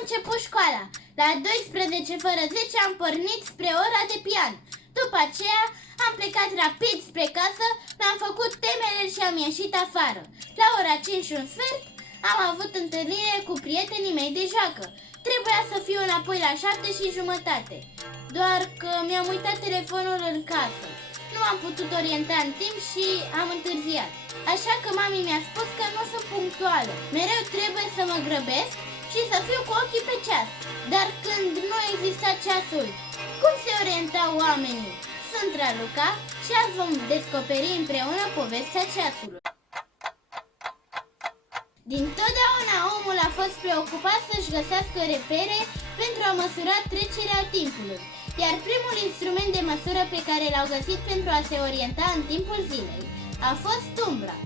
început școala. La 12 fără 10 am pornit spre ora de pian. După aceea am plecat rapid spre casă, mi-am făcut temele și am ieșit afară. La ora 5 și un sfert am avut întâlnire cu prietenii mei de joacă. Trebuia să fiu înapoi la 7:30. Doar că mi-am uitat telefonul în casă. Nu am putut orienta în timp și am întârziat. Așa că mami mi-a spus că nu sunt punctuală. Mereu trebuie să mă grăbesc și să fiu cu ochii pe ceas. Dar când nu exista ceasul, cum se orientau oamenii? Sunt Raluca și azi vom descoperi împreună povestea ceasului. Dintotdeauna omul a fost preocupat să-și găsească repere pentru a măsura trecerea timpului, iar primul instrument de măsură pe care l-au găsit pentru a se orienta în timpul zilei a fost umbra.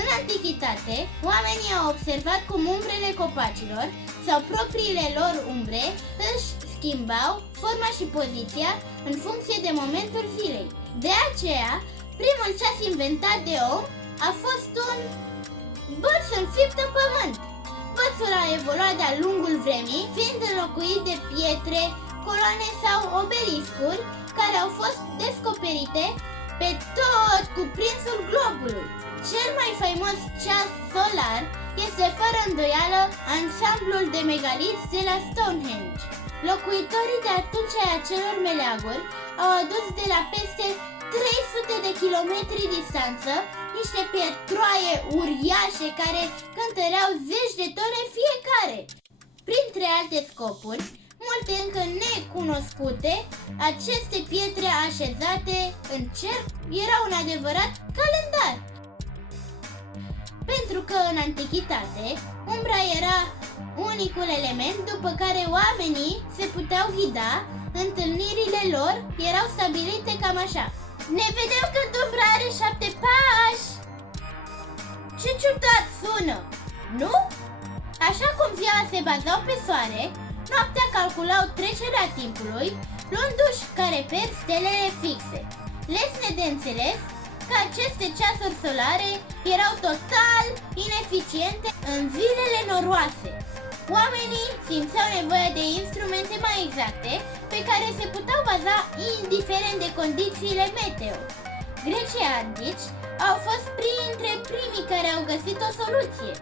În antichitate, oamenii au observat cum umbrele copacilor sau propriile lor umbre își schimbau forma și poziția în funcție de momentul zilei. De aceea, primul ceas inventat de om a fost un băț înfipt în pământ. Bățul a evoluat de-a lungul vremii, fiind înlocuit de pietre, coloane sau obeliscuri care au fost descoperite pe tot cuprinsul globului. Cel mai faimos ceas solar este fără îndoială ansamblul de megaliți de la Stonehenge. Locuitorii de atunci ai acelor meleaguri au adus de la peste 300 de kilometri distanță niște pietroaie uriașe care cântăreau zeci de tone fiecare. Printre alte scopuri, multe încă necunoscute, aceste pietre așezate în cerc erau un adevărat calendar. Pentru că în antichitate, umbra era unicul element după care oamenii se puteau ghida, întâlnirile lor erau stabilite cam așa. Ne vedem când umbra are 7 pași! Ce ciudat sună, nu? Așa cum ziua se bazau pe soare, noaptea calculau trecerea timpului, luându-și ca reper stelele fixe. Lesne de înțeles că aceste ceasuri solare erau total ineficiente în zilele noroase. Oamenii simțeau nevoie de instrumente mai exacte pe care se puteau baza indiferent de condițiile meteo. Grecii antici au fost printre primii care au găsit o soluție.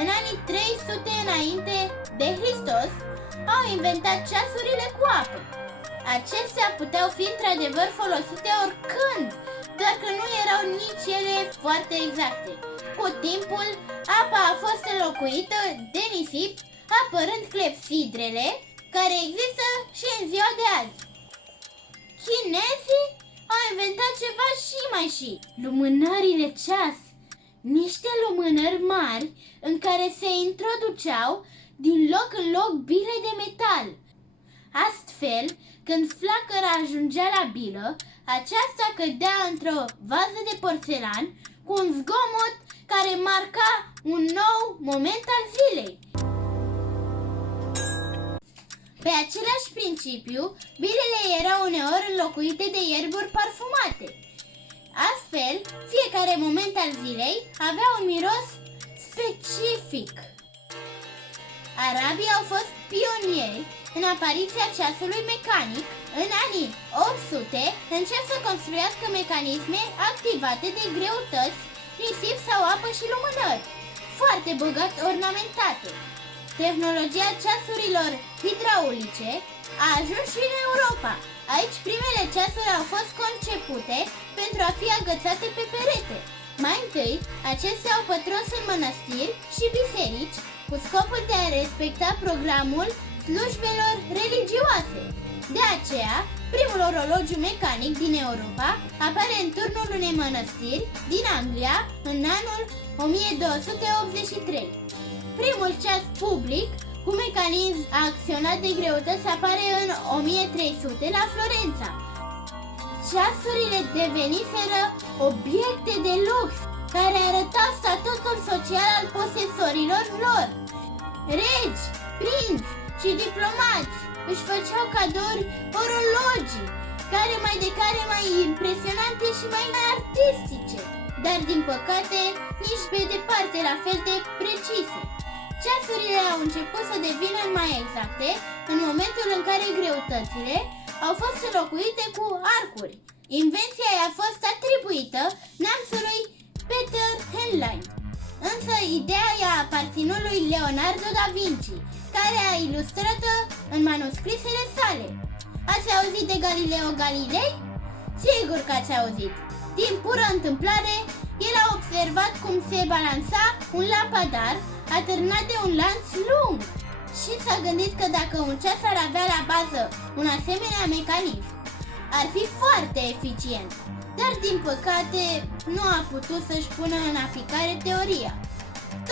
În anii 300 înainte de Hristos au inventat ceasurile cu apă. Acestea puteau fi într-adevăr folosite oricând, doar că nu erau nici ele foarte exacte. Cu timpul, apa a fost înlocuită de nisip, apărând clepsidrele, care există și în ziua de azi. Chinezii au inventat ceva și mai și, lumânările ceas, niște lumânări mari în care se introduceau din loc în loc bile de metal. Astfel, când flacăra ajungea la bilă, aceasta cădea într-o vază de porțelan cu un zgomot care marca un nou moment al zilei. Pe același principiu, bilele erau uneori înlocuite de ierburi parfumate. Astfel, fiecare moment al zilei avea un miros specific. Arabii au fost pionieri în apariția ceasului mecanic. În anii 800 încep să construiască mecanisme activate de greutăți, nisip sau apă și lumânări, foarte bogat ornamentate. Tehnologia ceasurilor hidraulice a ajuns și în Europa. Aici primele ceasuri au fost concepute pentru a fi agățate pe perete. Mai întâi, acestea au pătruns în mănăstiri și biserici cu scopul de a respecta programul slujbelor religioase. De aceea, primul orologiu mecanic din Europa apare în turnul unei mănăstiri din Anglia în anul 1283. Primul ceas public cu mecanism acționat de greutăți apare în 1300 la Florența. Ceasurile deveniseră obiecte de lux care arătau statutul social al posesorilor lor. Regi, prinți și diplomați își făceau cadouri orologii, care mai impresionante și mai artistice, dar din păcate nici pe departe la fel de precise. Ceasurile au început să devină mai exacte în momentul în care greutățile au fost înlocuite cu arcuri. Invenția i-a fost atribuită neamțului Peter Henlein, însă ideea i-a aparținut lui Leonardo da Vinci, care a ilustrat-o în manuscrisele sale. Ați auzit de Galileo Galilei? Sigur că ați auzit! Din pură întâmplare, el a observat cum se balansa un lampadar atârnat de un lanț lung și s-a gândit că dacă un ceas ar avea la bază un asemenea mecanism, ar fi foarte eficient, dar din păcate nu a putut să-și pună în aplicare teoria.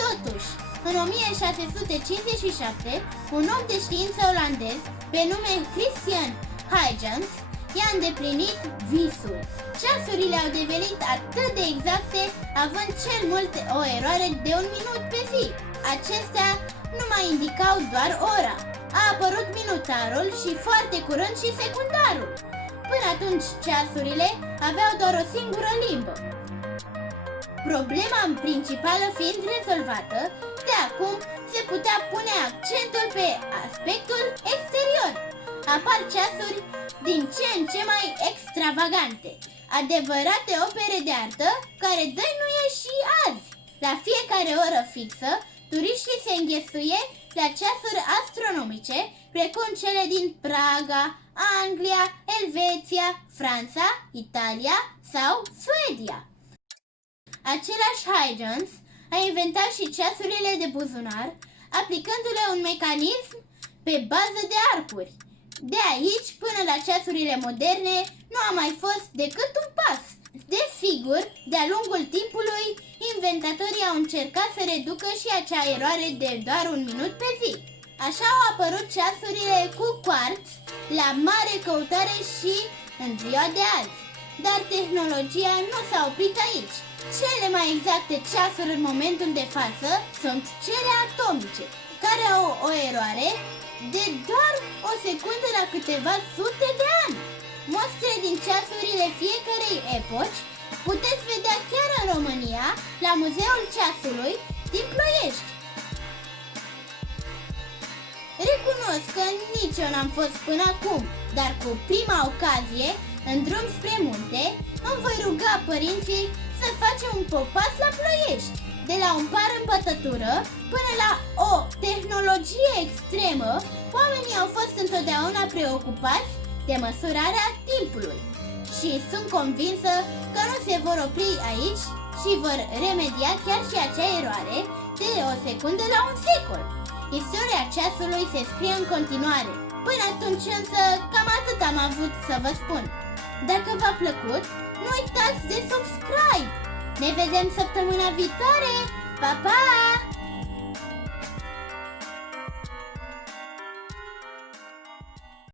Totuși, în 1657, un om de știință olandez pe nume Christian Huygens i-a îndeplinit visul. Ceasurile au devenit atât de exacte, având cel mult o eroare de 1 minut pe zi. Acestea nu mai indicau doar ora. A apărut minutarul și foarte curând și secundarul. Până atunci ceasurile aveau doar o singură limbă. Problema principală fiind rezolvată, de acum se putea pune accentul pe aspectul exterior. Apar ceasuri din ce în ce mai extravagante, adevărate opere de artă care dăinuie și azi. La fiecare oră fixă, turiștii se înghesuie la ceasuri astronomice, precum cele din Praga, Anglia, Elveția, Franța, Italia sau Suedia. Același Huygens a inventat și ceasurile de buzunar, aplicându-le un mecanism pe bază de arcuri. De aici până la ceasurile moderne nu a mai fost decât un pas. Desigur, de-a lungul timpului, inventatorii au încercat să reducă și acea eroare de doar 1 minut pe zi. Așa au apărut ceasurile cu quartz la mare căutare și în ziua de azi. Dar tehnologia nu s-a oprit aici. Cele mai exacte ceasuri în momentul de față sunt cele atomice, care au o eroare de doar o secundă la câteva sute de ani. Mostre din ceasurile fiecarei epoci puteți vedea chiar în România, la Muzeul Ceasului din Ploiești. Recunosc că nici eu n-am fost până acum, dar cu prima ocazie, în drum spre munte, îmi voi ruga părinții să facem un popas la Ploiești. De la un par în bătătură până la o tehnologie extremă, oamenii au fost întotdeauna preocupați de măsurarea timpului. Și sunt convinsă că nu se vor opri aici și vor remedia chiar și acea eroare de o secundă la un secol. Istoria ceasului se scrie în continuare. Până atunci însă cam atât am avut să vă spun. Dacă v-a plăcut, nu uitați de subscribe! Ne vedem săptămâna viitoare! Pa, pa!